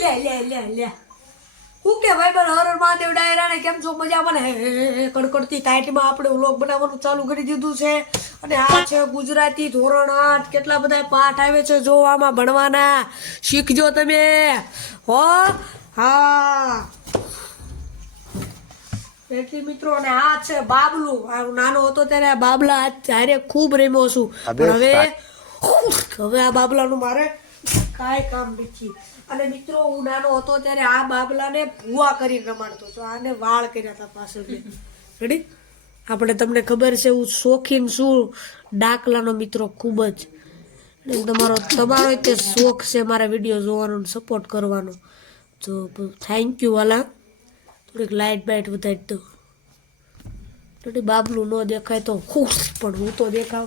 લે લે લે લે. હું કે ભાઈ બન હર હર મહાદેવ ડાયરાને કેમ છો મજા? મને કડકડતી કાઈટમાં આપણે વ્લોગ બનાવવાનું ચાલુ કરી દીધું છે. અને આ છે ગુજરાતી ધોરણ આઠ. કેટલા બધા પાઠ આવે છે જો આમાં ભણવાના. શીખજો તમે. હો? હા. એટલે મિત્રો અને આ છે બાબલું. આ નાનો હતો ત્યારે આ બાબલા હારે ખૂબ રમ્યો છું. હવે હવે આ બાબલાનું મારે કાંઈ કામ નથી. અને મિત્રો, હું નાનો હતો ત્યારે આ બાબલાને ભૂવા કરીને રમાડતો હતો. આને વાળ કર્યા હતા પાછળ રેડી આપણે તમને ખબર છે, હું શોખીન છું. ડાકલાનો મિત્રો ખૂબ જ. તમારો તમારો તે શોખ છે મારા વીડિયો જોવાનો સપોર્ટ કરવાનો. તો થેન્ક યુ વાલા. થોડીક લાઇટ બાઇટ વધારી દો. બાબલું ન દેખાય તો ખુશ, પણ હું તો દેખાવ.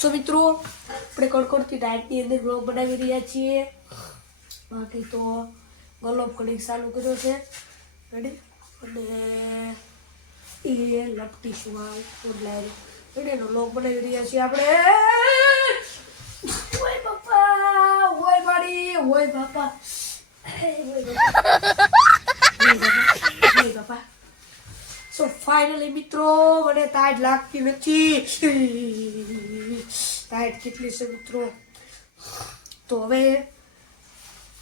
સો મિત્રો આપણે કડકડતી ડાયટની અંદર બ્લોગ બનાવી રહ્યા છીએ. બાકી તો ગલોબ કડીક ચાલુ કર્યો છે. રેડી અને એ લપટી શું ઓનલાઈન રેડી એનો બ્લોગ બનાવી રહ્યા છીએ આપણે. ઓય બાપા ઓય મારી, ઓય બાપા સો ફાઇનલી મિત્રો, મને તાજ લાગતી નથી. તાજ કેટલી છે મિત્રો? તો હવે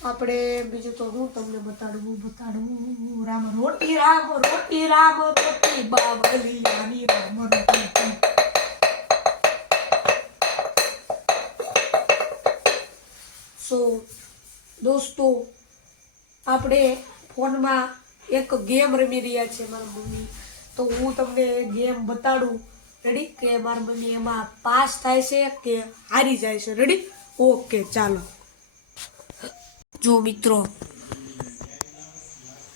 આપણે બીજું તો હું તમને બતાડવું બતાડવું રામ, રોટી રામ રોટી રામ, રોટી બાબલિયાની રામ, રોટી. સો દોસ્તો, આપણે ફોનમાં એક ગેમ રમી રહ્યા છે મારા મમ્મી. તો હું તમને ગેમ બતાડું. રેડી કે મારા મમ્મી એમાં પાસ થાય છે કે હારી જાય છે? રેડી ઓકે ચાલો. જો મિત્રો,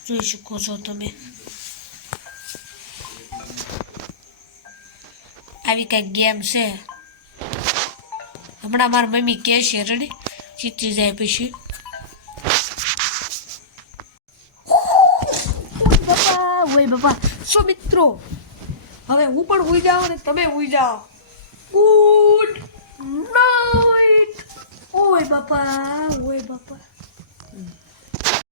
જોઈ શકો છો તમે. આવી કઈ ગેમ છે. હમણાં મારા મમ્મી કહે છે રેડી જીતી જાય પછી. ઓય બાપા શું મિત્રો હવે હું પણ ઉઈ જાઉં ને તમે ઉઈ જાઓ. ગુડ નાઇટ ઓય બાપા ઓય બાપા.